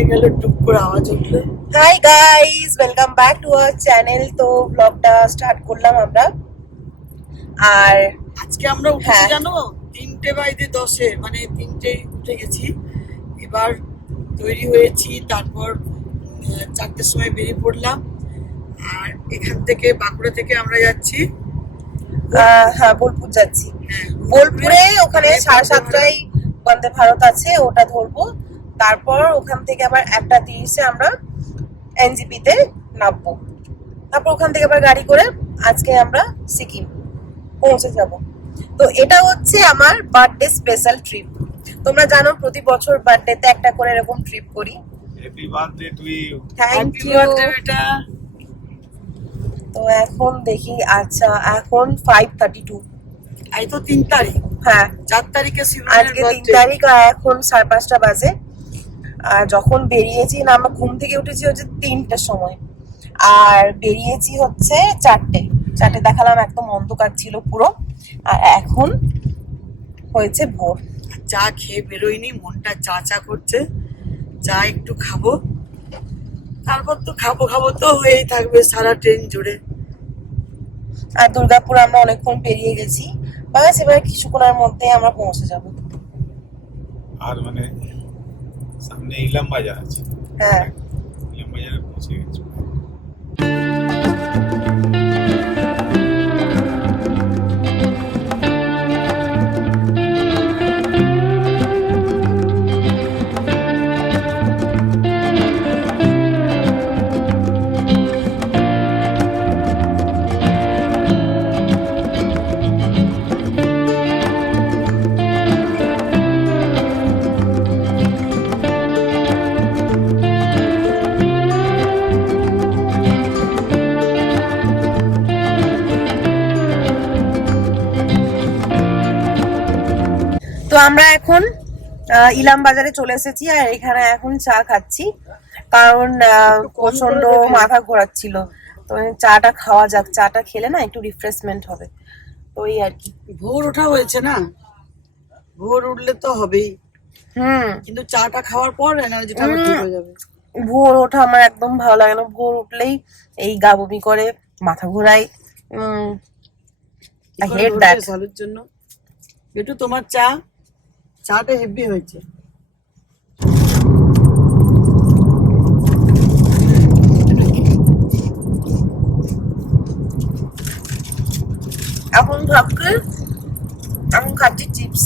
হয়ে গেল, টুক করে আওয়াজ উঠলো। Hi guys, welcome back to our channel. তো ব্লগটা স্টার্ট করলাম আমরা। আর আজকে আমরা উঠেছি জানো 3:10, মানে 3টে উঠে গেছি। এবার তৈরি হয়েছি, তারপর 4টের সময় বেরিয়ে পড়লাম। আর এখান থেকে বাঁকুড়া থেকে আমরা যাচ্ছি হ্যাঁ, বোলপুর যাচ্ছি। হ্যাঁ, বোলপুরে ওখানে 7:30টায় বন্দে ভারত আছে, ওটা ধরবো। তারপর ওখান থেকে আবার 1:30-এ আমরা এনজিপি তে নামবো। তারপর ওখান থেকে আবার গাড়ি করে আজকে আমরা সিকিম পৌঁছে যাব। তো এটা হচ্ছে আমার বার্থডে স্পেশাল ট্রিপ। তোমরা জানো প্রতি বছর বার্থডেতে একটা করে এরকম ট্রিপ করি। Happy birthday to you. Thank happy you. Birthday বেটা। তো এখন দেখি, আচ্ছা এখন 5:32। এই তো 3 তারিখ, হ্যাঁ 4 তারিখে আজকে 3 তারিখ, আর এখন 5:30 বাজে। আর যখন বেরিয়েছি না, আমরা ঘুম থেকে উঠেছি হচ্ছে 3টের সময়, আর বেরিয়েছি হচ্ছে 4টে দেখালাম, একদম অন্ধকার ছিল পুরো। আর এখন হয়েছে ভোর। চা খেয়ে বেরোয়নি, মনটা চা চা করছে। চা একটু খাবো, তারপর তো খাবো তো হয়েই থাকবে সারা ট্রেন জুড়ে। আর দুর্গাপুর আমরা অনেকক্ষণ পেরিয়ে গেছি, বাস এবার কিছুক্ষণের মধ্যে আমরা পৌঁছে যাব। আর মানে সামনে ইলাম বাজার আছে, হ্যাঁ ইলাম বাজারে পৌঁছে গেছি। তো আমরা এখন ইলাম বাজারে চলে এসেছি, আর এখানে এখন চা খাচ্ছি, কারণ প্রচন্ড মাথা ঘোরাচ্ছিল। তো চাটা খাওয়া যাক, চাটা খেলে না একটু রিফ্রেশমেন্ট হবে, তো এই আর কি। ভোর ওঠা হয়েছে না, ভোর উঠলে তো হবেই, কিন্তু চাটা খাওয়ার পর এনার্জিটা আবার ঠিক হয়ে যাবে। ভোর ওঠা আমার একদম ভালো লাগে না, ভোর উঠলেই এই গা বমি করে, মাথা ঘোরায়। I hate that. ভালোর জন্য একটু তোমার চাটা হেভি হয়েছে। এখন খাচ্ছি চিপস,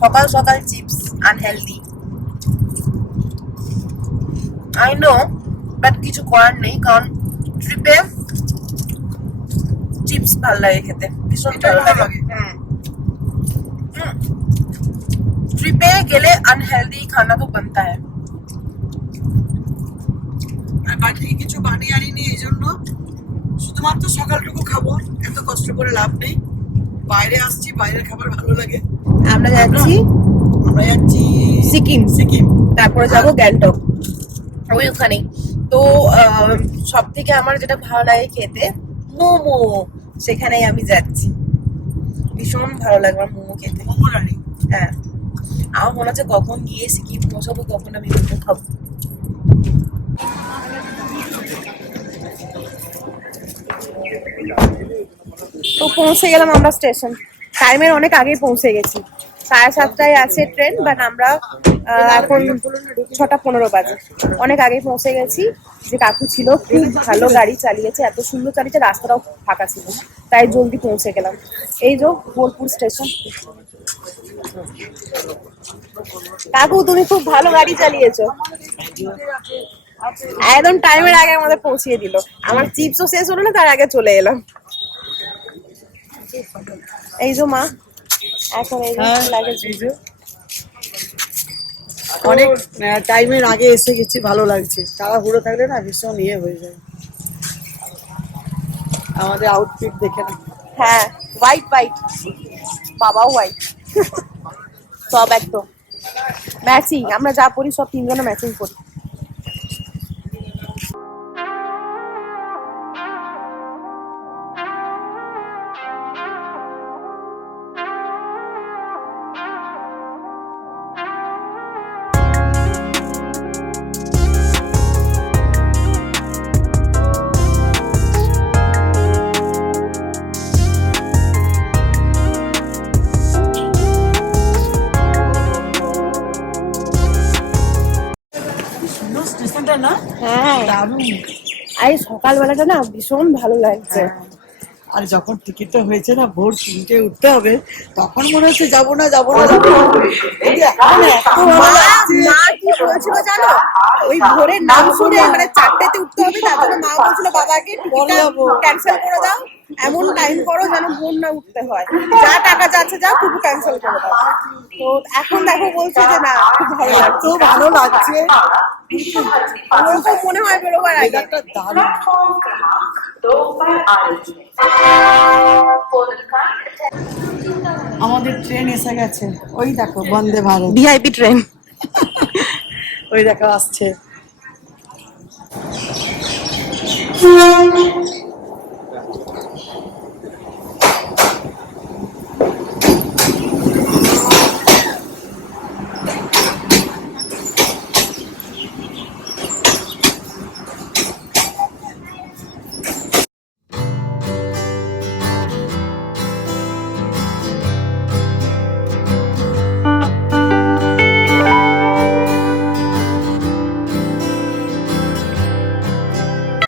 সকাল সকাল chips unhealthy, I know, but কিছু করার নেই, কারণ ট্রিপে চিপস ভালো লাগে খেতে, ভীষণ ভালো লাগে। ट्रिपे गेले अनहेल्दी खाना तो बनता है। আর বাড়ি কিছু বানিয়ে আনিনি, এই জন্য শুধুমাত্র সকালটুকু খাবো, এত কষ্ট করে লাভ নেই। বাইরে আসছি, বাইরের খাবার ভালো লাগে। আমরা যাচ্ছি সিকিম, তারপরে যাবো গ্যাংটক, ওই ওখানেই। তো সব থেকে আমার যেটা ভালো লাগে খেতে, মোমো, সেখানেই আমি যাচ্ছি। ভীষণ ভালো লাগে আমার মোমো খেতে। মোমো রানি, হ্যাঁ, আমার মনে হচ্ছে কখন গিয়ে সিকিম পৌঁছাবো তখন আমি মোমো খাবো। তো পৌঁছে গেলাম আমরা স্টেশন, টাইমের অনেক আগেই পৌঁছে গেছি। 7:30টায় আছে ট্রেন, বাট আমরা এখন 6:15 বাজে, অনেক আগেই পৌঁছে গেছি। যে কাকু ছিল খুব ভালো গাড়ি চালিয়েছে, এত সুন্দর চালিয়েছে, রাস্তাটাও ফাঁকা ছিল, তাই জলদি পৌঁছে গেলাম। এই যে বোলপুর স্টেশন। কাকু তুমি খুব ভালো গাড়ি চালিয়েছো, একদম টাইমের আগে আমাদের পৌঁছিয়ে দিল। আমার চিপসও শেষ হলো না, তার আগে চলে এলাম। এই যে মা, এখন এই যে অনেক টাইমের আগে এসে গেছি, ভালো লাগছে। তাড়াহুড়ো থাকলে না ভীষণ ইয়ে হয়ে যায়। আমাদের আউটফিট দেখে না, হ্যাঁ হোয়াইট, বাবাও হোয়াইট, সব একদম ম্যাচিং। আমরা যা পরি সব তিনজনে ম্যাচিং করি। হ্যাঁ দারুণ। আর এই সকালবেলাটা না ভীষণ ভালো লাগছে। আর যখন টিকিটটা হয়েছে না ভোর 3টে উঠতে হবে, তখন মনে হচ্ছে যাবো না যাবো না যাবো না। কিন্তু এখন এত ভালো মা লাগছে। মা কি বলছিল জানো, ওই ভোরের নাম শুনে মানে 4টেতে উঠতে হবে, তার জন্য মা বলছিল বাবাকে টিকিটটা ক্যান্সেল করে দাও, এমন টাইম করো যেন ভোর না উঠতে হয়, যা টাকা যাচ্ছে যা শুধু ক্যান্সেল করে দাও। তো এখন দেখো বলছে যে না খুব ভালো এত লাগছে, ভালো লাগছে। ওরকম মনে হয় বেরোবার আগে। ওয়েদারটা দারুণ। আমাদের ট্রেন এসে গেছে, ওই দেখো বন্দে ভারত, ভিআইপি ট্রেন। ওই দেখো আসছে।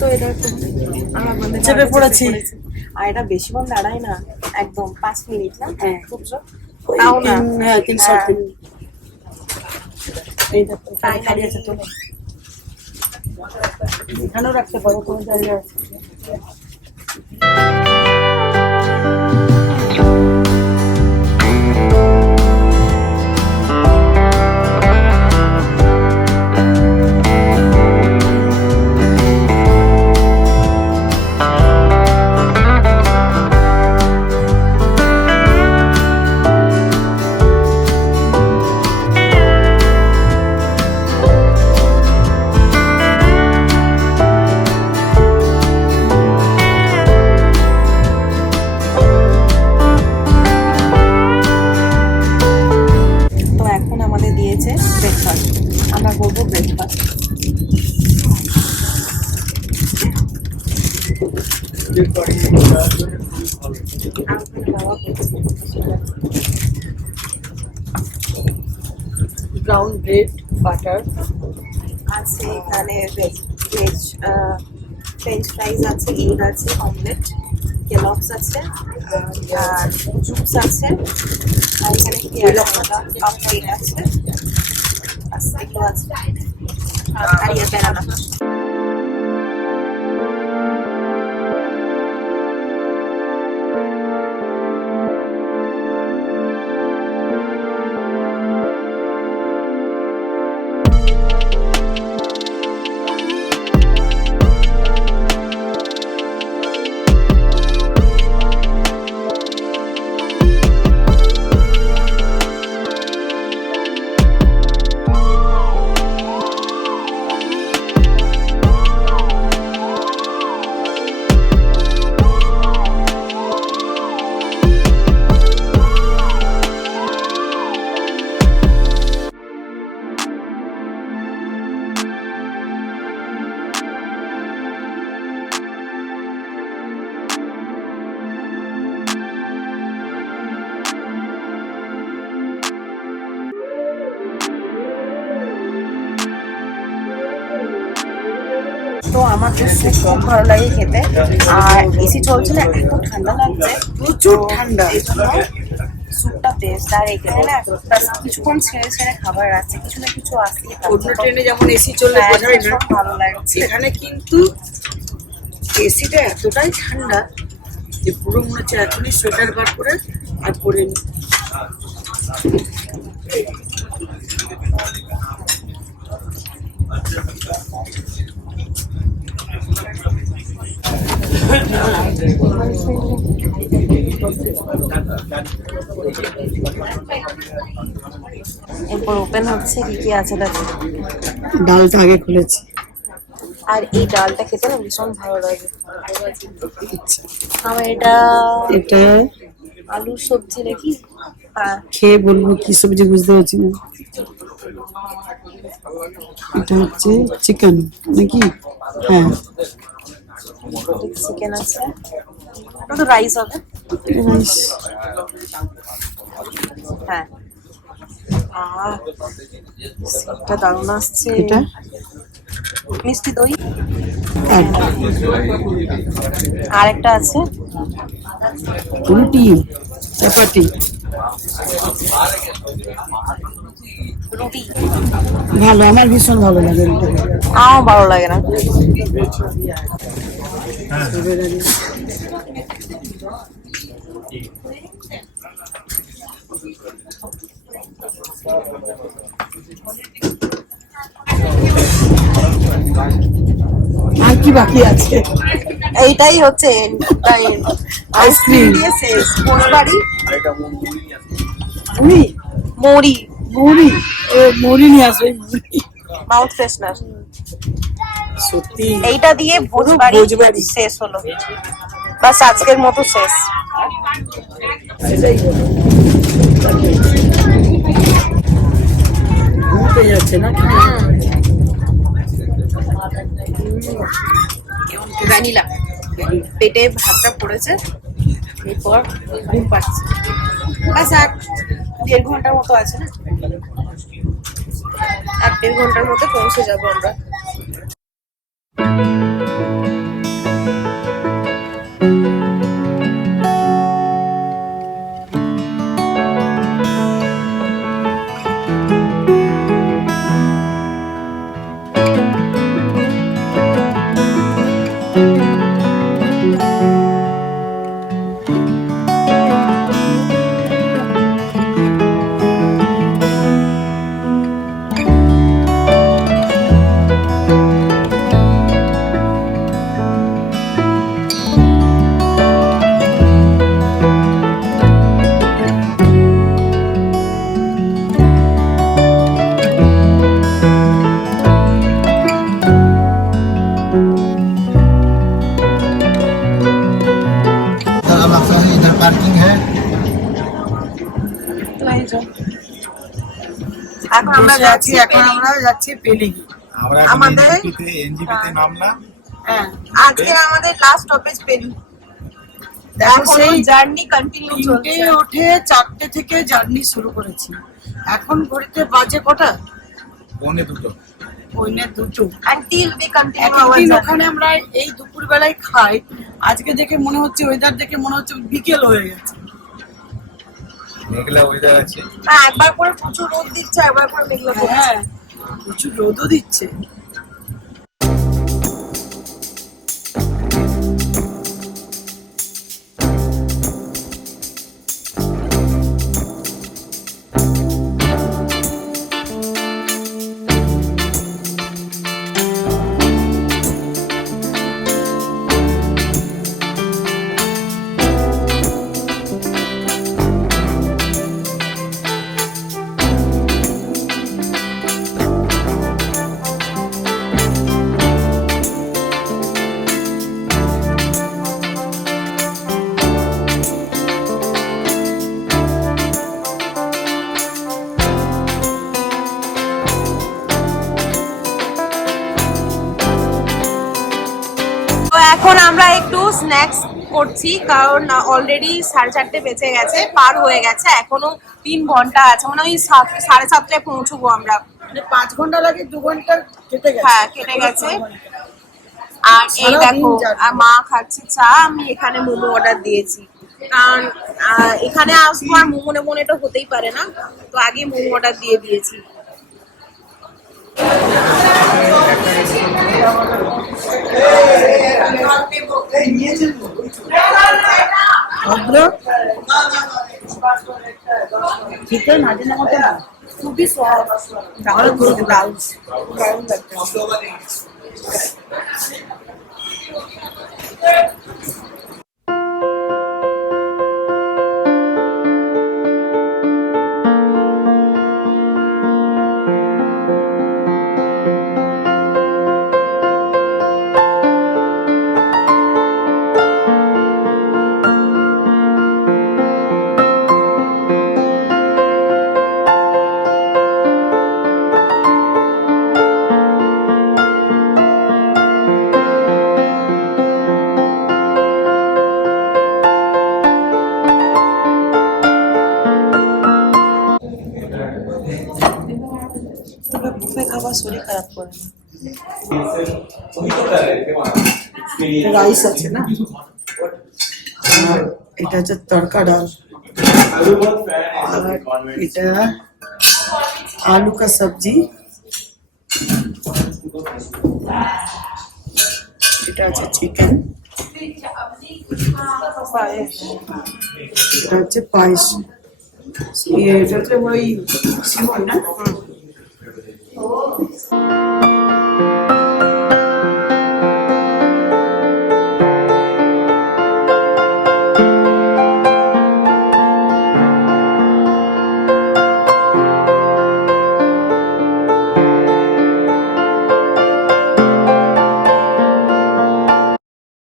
তো এটা তো আমরা বন্দে চেপে ভারতে পড়েছি। আর এটা বেশিক্ষণ দাঁড়ায় না, একদম 5 মিনিট না, হ্যাঁ। খুব তাও না। হ্যাঁ 300 দিন। এই দেখো Finally। খালি আছে তো, এখানেও রাখতে পারো কোনো জায়গায় আছে। তো এখন আমাদের দিয়েছে ব্রেকফাস্ট, আমরা বলবো ব্রেকফাস্ট। ব্রাউন ব্রেড, বাটার, আছে এখানে ভেজ ফ্রেঞ্চ ফ্রাইজ আছে, এগ আছে, অমলেট, কেলগস আছে, আর জুস আছে, আর এখানে কি আছে কাপকেক আছে, বাস এগুলো আছে, আর ইয়ে ব্যানানা। তো আমার তো স্যুপ খুব ভালো লাগে খেতে, আর এসি চলছে না, এত ঠান্ডা লাগছে, প্রচুর ঠান্ডা। এই জন্য স্যুপটা বেস্ট। আর এখানে না কিছুক্ষণ ছেড়ে ছেড়ে খাবার আছে, কিছু না কিছু আসতেই অন্য ট্রেনে যেমন এসি চললে বোঝাই না, ভালো লাগছে। এখানে কিন্তু এসিটা এতটাই ঠান্ডা যে পুরো মনে হচ্ছে এখনই সোয়েটার বার করে আর পরে নি। এরপর ওপেন হচ্ছে, কি কি আছে দেখো। ডালটা আগে খুলেছি। আর এই ডালটা খেতে না ভীষণ ভালো লাগে আমার। এটা এটা আলুর সবজি নাকি? হ্যাঁ, খেয়ে বলবো কি সবজি বুঝতে পারছি না। এটা হচ্ছে চিকেন নাকি? হ্যাঁ চিকেন আছে, এটা তো রাইস হবে। রাইস। হ্যাঁ, এটা দারুণ আসছে। এটা মিষ্টি দই এক আর একটা আছে রুটি চাপাতি রুটি। ভালো, আমার ভীষণ ভালো লাগে রুটি। আমার ভালো লাগে না। আর কি বাকি আছে? এইটাই হচ্ছে আইসক্রিম দিয়ে শেষ। পোষবাড়ি মুড়ি মুড়ি মুড়ি ও মুড়ি নিয়ে আসবে মুড়ি। মাউথ ফ্রেশনার সত্যি এইটা দিয়ে ভোজবাড়ি ভোজবাড়ি। শেষ হলো। বাস আজকের মতো শেষ। ঘুরতে যাচ্ছে না ভ্যানিলা পেটে ভাতটা পড়েছে, এরপর ঘুম পাচ্ছে। বাস আর 1.5 ঘন্টার মতো আছে না, 1.5 ঘন্টার মধ্যে পৌঁছে যাবো আমরা। इधर पार्किंग है। এখন আমরা বসে আছি, যাচ্ছি এখন আমরা যাচ্ছি পেলিগি। আমরা এখন আমাদের- এনজিপিতে নামলাম। হ্যাঁ আজকে আমাদের লাস্ট স্টপেজ পেলু। দেখো এখন সেই জার্নি কন্টিনিউ 3টে চলছে। উঠে 4টে থেকে জার্নি শুরু করেছি। এখন ঘড়িতে বাজে কটা? পৌনে দুটো। পৌনে দুটো। আনটিল উই কন্টিনিউ একদিন আওয়ার জার্নি। ওখানে আমরা এই দুপুর বেলায় খাই, আজকে দেখে মনে হচ্ছে ওয়েদার দেখে মনে হচ্ছে বিকেল হয়ে গেছে। মেঘলা ওয়েদার আছে। হ্যাঁ, একবার করে প্রচুর রোদ দিচ্ছে, একবার করে মেঘলা করছে। হ্যাঁ প্রচুর রোদও দিচ্ছে। তো এখন আমরা একটু স্ন্যাক্স করছি, কারণ অলরেডি 4:30 বেজে গেছে, পার হয়ে গেছে, এখনো 3 ঘন্টা আছে। মানে ওই 7:30টায় পৌঁছবো আমরা। মানে 5 ঘন্টা লাগে, 2 ঘন্টা কেটে গেছে। হ্যাঁ, কেটে গেছে। আর এই সারাদিন দেখো, জার্নি। আর মা খাচ্ছে চা, আমি এখানে মোমো অর্ডার দিয়েছি। কারণ এখানে আসবো আর মোমো নেবো না, এটা হতেই পারে না, তো আগে মোমো অর্ডার দিয়ে দিয়েছি। ভদ্র চিকেন হাজিনা মতো না, খুবই সফট, তাহলে পুরো ব্লাউজ দারুণ লাগছে। তবে বুফে খাবার শরীর খারাপ করে না। রাইস আছে না, আর এটা হচ্ছে তড়কা ডাল, আর এটা आलू का सब्जी, এটা হচ্ছে চিকেন, এটা হচ্ছে পায়েস, এটা হচ্ছে ওই সিমন না